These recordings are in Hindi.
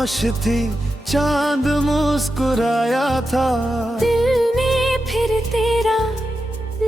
खामोश थी, चांद मुस्कुराया था। दिल ने फिर तेरा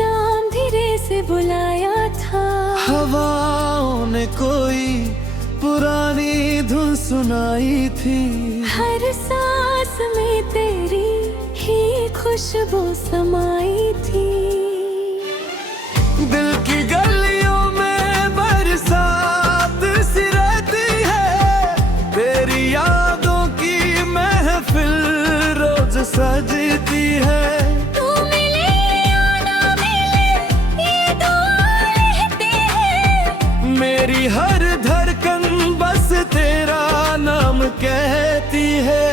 नाम धीरे से बुलाया था। हवाओं ने कोई पुरानी धुन सुनाई थी। हर सांस में तेरी ही खुशबू समाई थी। दिल की गलियों में बरसात सी रहती है, तेरी यादों की महफिल रोज सजती है। तू मिले या ना मिले ये दुआ रहते हैं। मेरी हर धड़कन बस तेरा नाम कहती है।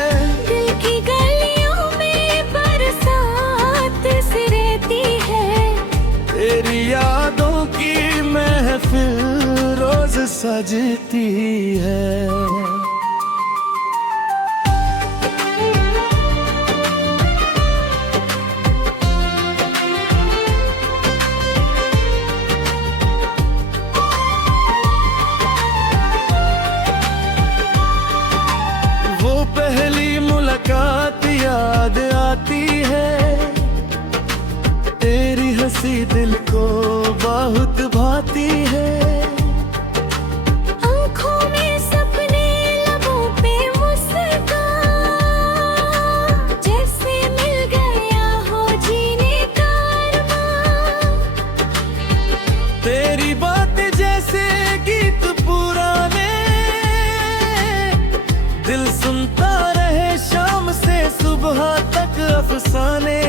दिल की गलियों में बरसात सी रहती है। तेरी यादों की महफिल रोज सजती है। वो पहली मुलाकात याद आती है, तेरी हंसी दिल को बहुत भाती है। आँखों में सपने, लबों पे मुस्कान, जैसे मिल गया हो जीने का अरमान। तेरी बातें जैसे गीत पुराने, दिल सुनता रहे शाम से सुबह तक अफसाने।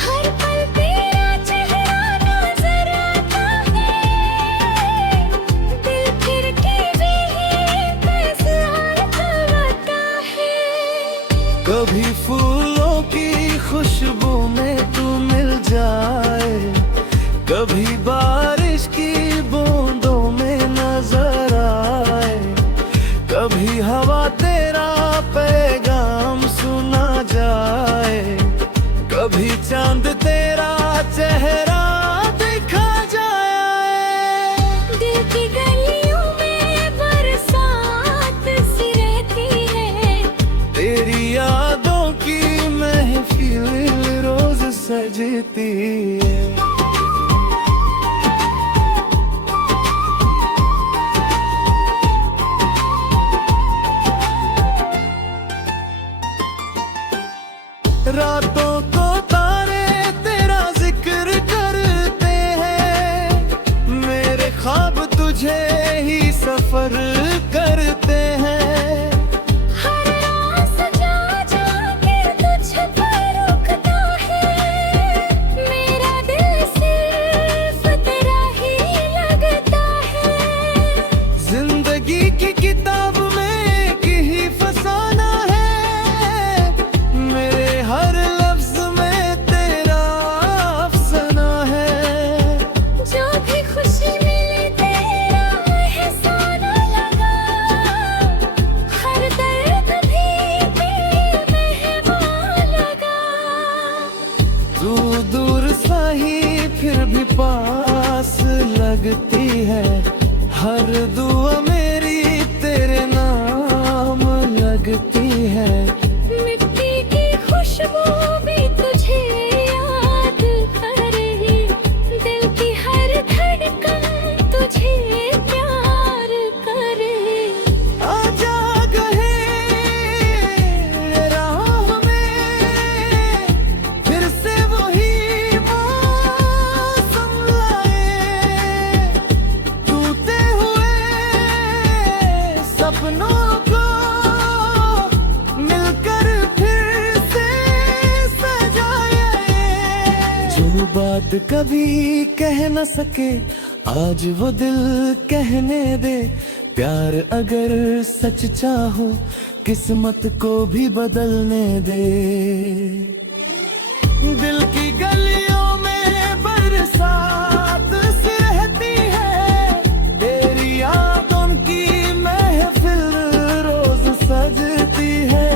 हर पल तेरा चेहरा नजर आता है। दिल फिर के भी फैसला करता है। कभी फूलों की खुशबू में तू मिल जाए, कभी बारिश की बूंदों में नजर आए, कभी हवा तेरा पैगाम सुना जाए, कभी चांद तेरा चेहरा दिखा जाए। दिल की गलियों में बरसात सी रहती है। तेरी यादों की महफिल रोज सजती है। रातों को तारे तेरा जिक्र करते हैं, मेरे ख्वाब तुझे ही सफर करते हैं। हर रात जा जा के तुझ पर रुकता है। मेरा दिल सिर्फ तेरा ही लगता है। जिंदगी की किताब में एक ही फसाना है, मेरे हर लफ्ज में तेरा अफसाना है। जो भी खुशी मिली तेरा एहसान लगा। हर दर्द भी तेरे मेहमान लगा। तू दूर सा ही फिर भी पास लगती है, हर दुआ मेरी तेरे नाम लगती है। मिट्टी की खुशबू भी तुझे याद करे। दिल की हर धड़कन तुझे प्यार करे। आजा गहे राह में, फिर से वही मौसम लाए, टूटे हुए सपनों को मिलकर फिर से सजाए। जो बात कभी कह न सके आज वो दिल कहने दे। प्यार अगर सच चाहो किस्मत को भी बदलने दे। दिल की गलियों में बरसात सी रहती है, तेरी यादों की महफिल रोज सजती है।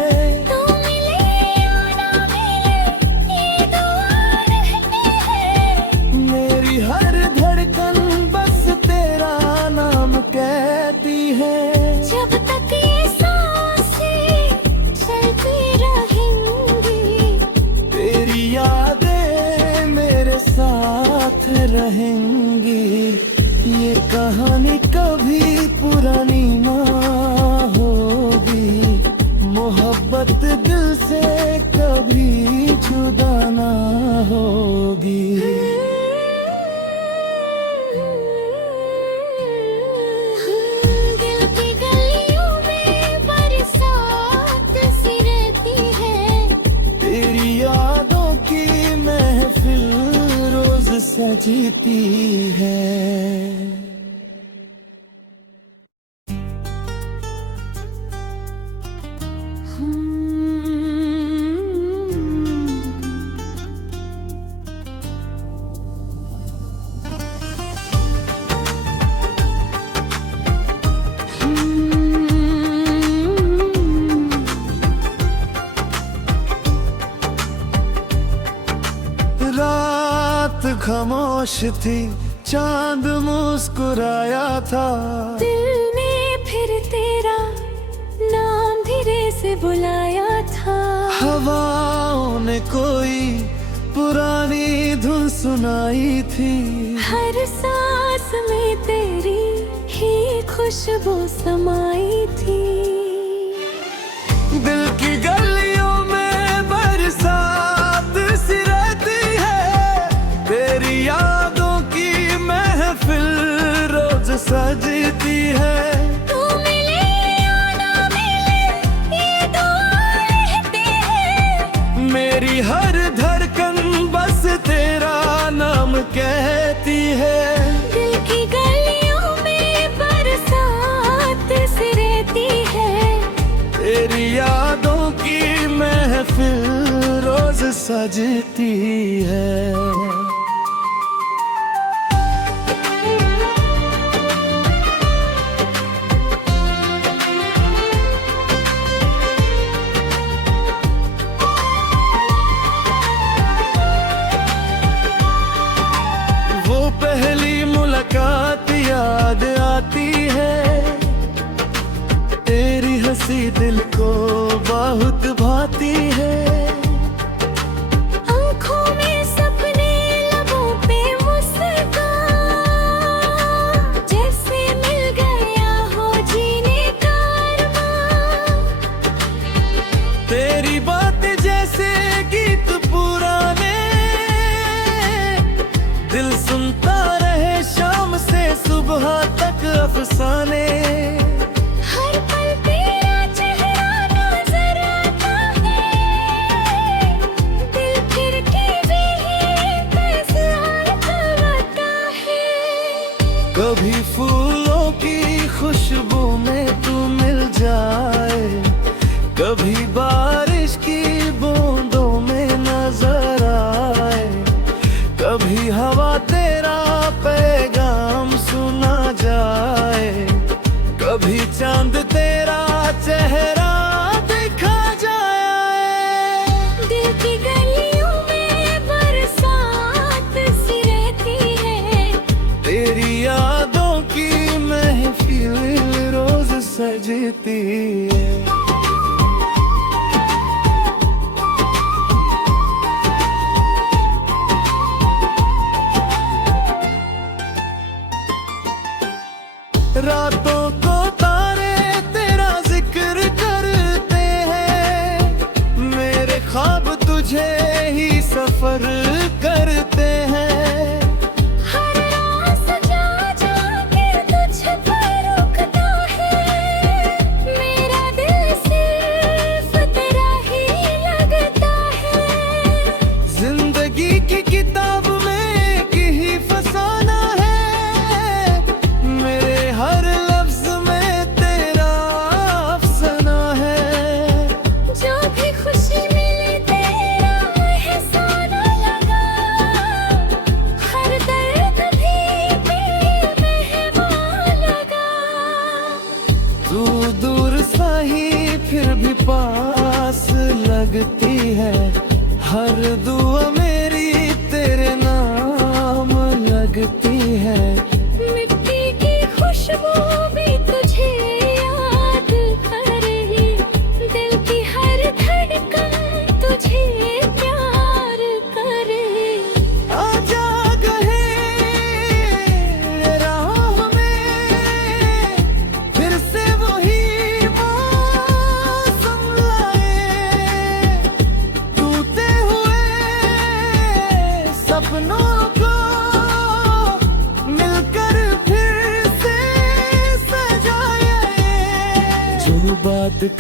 तू मिले या ना मिले ये दुआ रहती है। मेरी हर धड़कन बस तेरा नाम कहती है। जब तक ये सांस रहेंगी। ये कहानी कभी पुरानी ना होगी, मोहब्बत दिल से कभी जुदा ना होगी। दिल की गलियों में बरसात सी रहती है, तेरी यादों की महफिल रोज सजती है। रात खामोश थी, चांद मुस्कुराया था। दिल ने फिर तेरा नाम धीरे से बुलाया था। हवाओं ने कोई पुरानी धुन सुनाई थी। हर सांस में तेरी ही खुशबू समाई थी। दिल की गलियों में बरसात सी रहती है, तेरी यादों की महफिल रोज सजती है। तू मिले या ना मिले ये दुआ रहती है। मेरी हर धड़कन बस तेरा नाम कहती है। दिल की गलियों में बरसात सी रहती है। तेरी यादों की महफिल रोज सजती है। वो पहली मुलाकात याद आती है, तेरी हंसी दिल को बहुत भाती है। आँखों में सपने, लबों पे मुस्कान, जैसे मिल गया हो जीने का अरमान। तेरी बात जैसे गीत पुराने, दिल सुनता रहे शाम से सुबह तक अफसाने। हर पल तेरा चेहरा नजर आता है। दिल फिर के भी इंतजार करता है। कभी फूलों की खुशबू में तू मिल जाए, कभी बारिश की बूंदों में नजर आए, कभी हवा तेरा पैगाम सुना जाए, कभी चांद तेरा चेहरा दिखा जाए। दिल की गलियों में बरसात सी रहती है। तेरी यादों की महफिल रोज सजती है। रातों को तारे तेरा जिक्र करते हैं, मेरे ख्वाब तुझे ही सफर करते हैं। हर रात जा जा के तुझ पर रुकता है। मेरा दिल सिर्फ तेरा ही लगता है। जिंदगी की किताब में एक ही फसाना है, मेरे हर लफ्ज में तेरा अफसाना है। जो भी खुशी मिली तेरा एहसान लगा, हर दर्द भी बेमेहमान लगा। तू दूर सही फिर भी पास लगती है, हर दुआ मेरी तेरे नाम लगती है। मिट्टी की खुशबू भी तुझे याद करे। दिल की हर धड़कन तुझे प्यार करे। आजा गहे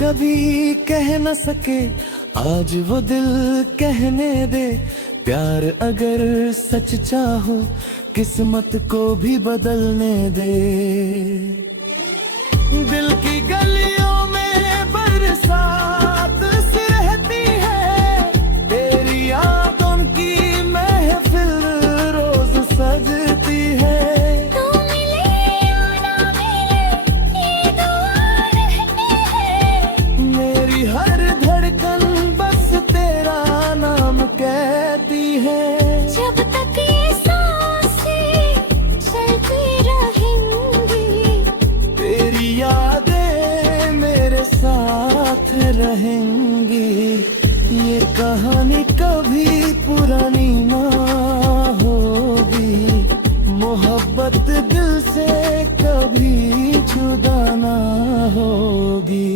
कभी कह न सके आज वो दिल कहने दे। प्यार अगर सच चाहो किस्मत को भी बदलने दे। दिल की गलियों में बरसात सी रहती है, तेरी यादों की महफिल रोज सजती है। तू मिले या ना मिले ये दुआ रहती है। मेरी हर धड़कन बस तेरा नाम कहती है। जब तक ये सांसें चलती रहेंगी, तेरी यादें मेरे साथ रहेंगी। ये कहानी कभी पुरानी ना होगी, मोहब्बत दिल से कभी जुदा ना होगी।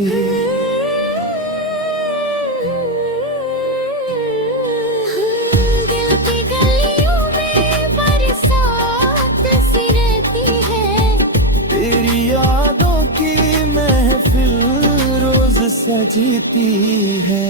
दिल की गलियों में बरसात सी रहती है। तेरी यादों की महफिल रोज सजती है।